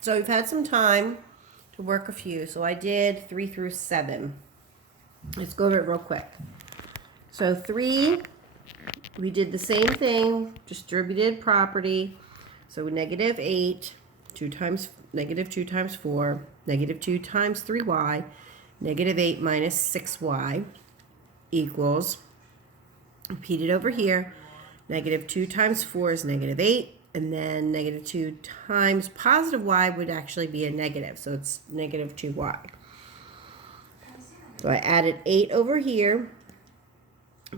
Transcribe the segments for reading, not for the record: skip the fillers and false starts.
So we've had some time to work a few. So I did 3 through 7. Let's go over it real quick. So 3, we did the same thing, distributed property. So negative 8, 2 times, negative 2 times 4, negative 2 times 3y, negative 8 minus 6y equals, repeat it over here, negative 2 times 4 is negative 8, and then negative 2 times positive y would actually be a negative, so it's negative 2y. So I added 8 over here,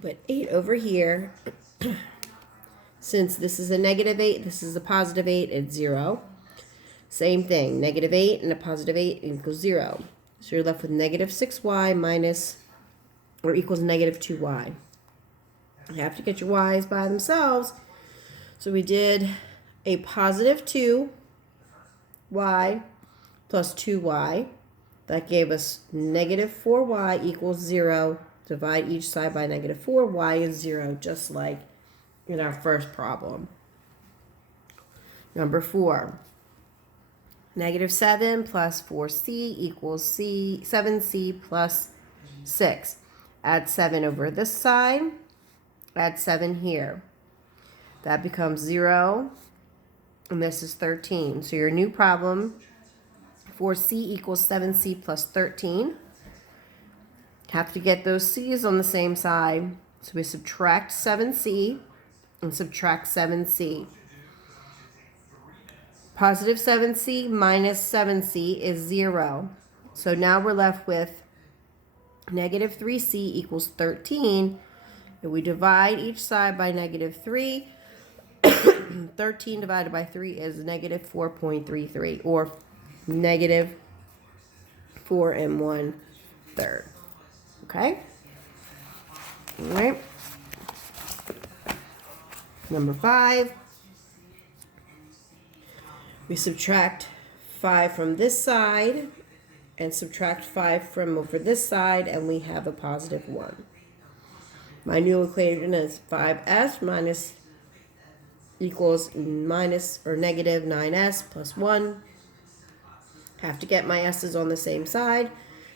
put 8 over here. Since this is a negative 8, this is a positive 8, it's 0. Same thing, negative 8 and a positive 8 equals 0. So you're left with negative 6y minus, or equals negative 2y. You have to get your y's by themselves. So we did a positive 2y plus 2y. That gave us negative 4y equals 0. Divide each side by negative 4. Y is 0, just like in our first problem. Number 4. Negative 7 plus 4c equals 7c plus 6. Add 7 over this side. Add 7 here. That becomes 0. And this is 13. So your new problem, 4c equals 7c plus 13. Have to get those c's on the same side. So we subtract 7c and subtract 7c. Positive 7c minus 7c is 0. So now we're left with negative 3c equals 13. And we divide each side by negative 3. 13 divided by 3 is negative 4.33, or negative 4 1/3. Okay? All right. Number 5. We subtract 5 from this side and subtract 5 from over this side, and we have a positive 1. My new equation is 5s minus equals minus or negative 9s plus 1. Have to get my s's on the same side.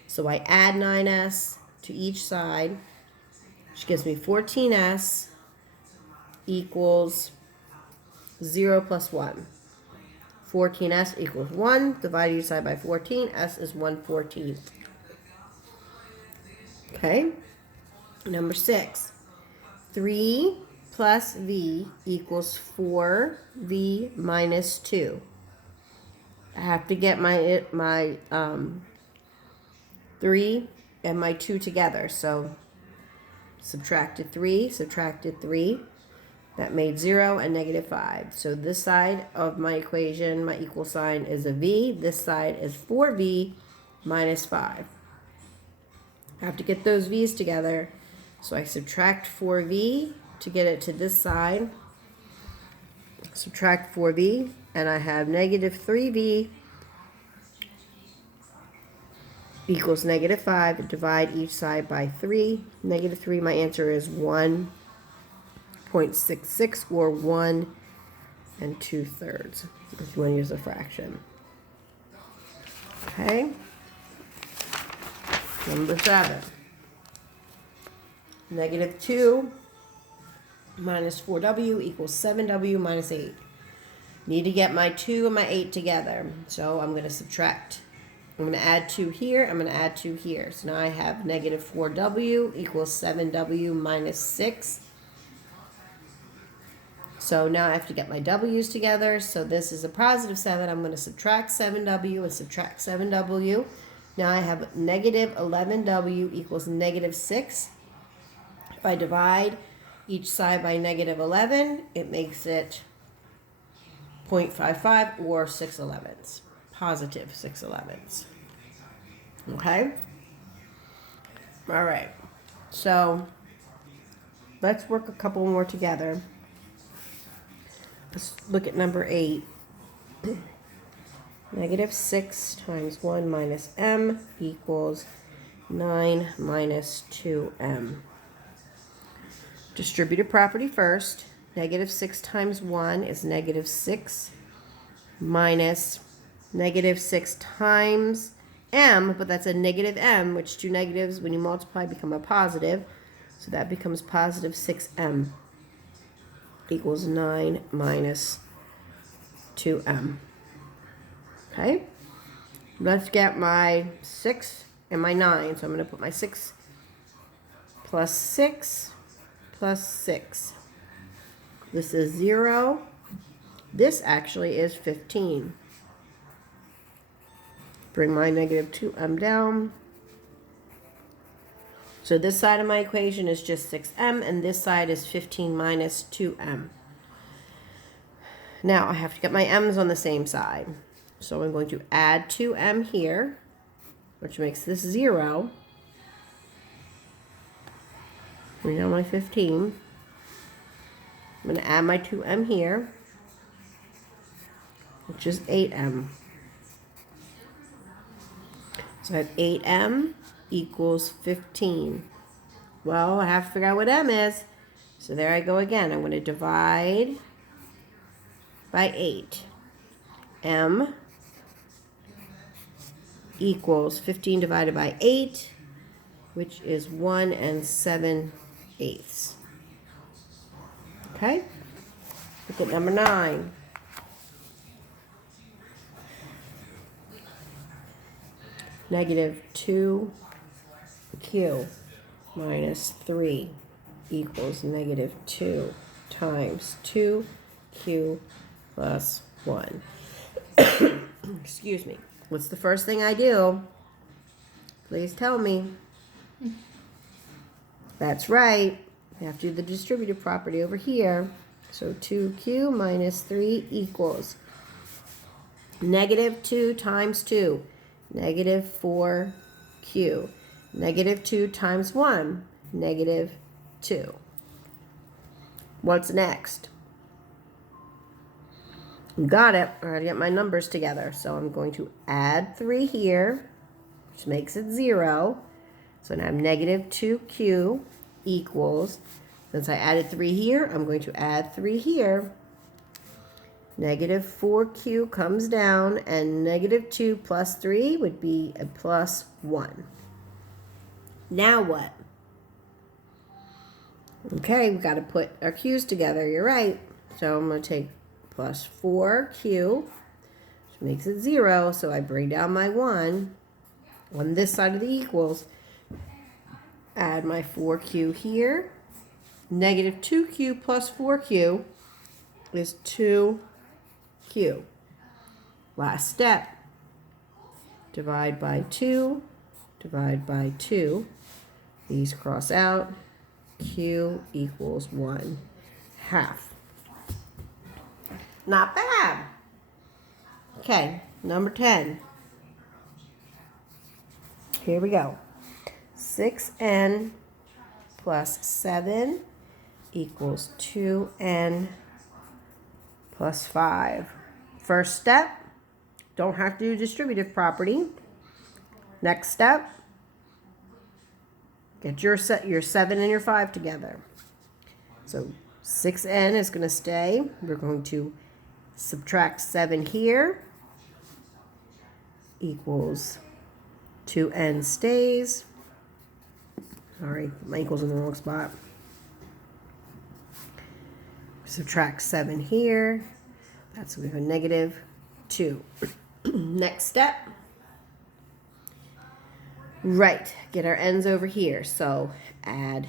So I add 9s to each side, which gives me 14s equals 0 plus 1. 14s equals 1. Divide each side by 14. S is 1/14. Okay. Number 6. 3 plus v equals 4v minus 2. I have to get my 3 and my 2 together. So subtracted 3, subtracted 3. That made 0 and negative 5. So this side of my equation, my equal sign is a v. This side is 4v minus 5. I have to get those v's together. So I subtract 4v to get it to this side. Subtract 4v, and I have negative 3v equals negative 5. Divide each side by 3. Negative 3, my answer is 1.66, or 1 2/3, if you want to use a fraction. Okay. Number 7. Negative 2 minus 4w equals 7w minus 8. Need to get my 2 and my 8 together. So I'm going to subtract. I'm going to add 2 here. I'm going to add 2 here. So now I have negative 4w equals 7w minus 6. So now I have to get my w's together. So this is a positive 7. I'm going to subtract 7w and subtract 7w. Now I have negative 11w equals negative 6. If I divide each side by negative 11, it makes it 0.55, or 6/11. Positive 6/11. Okay? All right. So let's work a couple more together. Let's look at number 8. Negative 6 times 1 minus m equals 9 minus 2m. Distributed property first. Negative 6 times 1 is negative 6 minus Negative 6 times m, but that's a negative m, which two negatives, when you multiply, become a positive. So that becomes positive 6m equals 9 minus 2m. Okay? Let's get my 6 and my 9. So I'm going to put my 6 plus 6 plus 6. This is 0. This actually is 15. Bring my negative 2m down. So this side of my equation is just 6m, and this side is 15 minus 2m. Now I have to get my m's on the same side. So I'm going to add 2m here, which makes this 0. Bring down my 15. I'm going to add my 2m here, which is 8m. So I have 8m equals 15. Well, I have to figure out what m is. So there I go again. I'm going to divide by 8. M equals 15 divided by 8, which is 1 7/8. Okay? Look at number 9. Negative 2q minus 3 equals negative 2 times 2q plus 1. Excuse me. What's the first thing I do? Please tell me. That's right. I have to do the distributive property over here. So 2q minus 3 equals negative 2 times 2. Negative 4q. Negative 2 times 1. Negative 2. What's next? Got it. I gotta get my numbers together. So I'm going to add 3 here, which makes it 0. So now I have negative 2q equals, since I added 3 here, I'm going to add 3 here. Negative 4q comes down, and negative 2 plus 3 would be a plus 1. Now what? Okay, we've got to put our q's together. You're right. So I'm going to take plus 4q, which makes it 0. So I bring down my 1 on this side of the equals. Add my 4q here. Negative 2q plus 4q is 2q. Last step. Divide by 2. Divide by 2. These cross out. Q equals 1/2. Not bad. Okay, number 10. Here we go. 6n plus 7 equals 2n plus 5. First step, don't have to do distributive property. Next step, get your 7 and your 5 together. So 6n is going to stay. We're going to subtract 7 here. Equals 2n stays. Sorry, my equals in the wrong spot. Subtract 7 here. That's going to be a negative 2. Next step. Right, get our n's over here. So add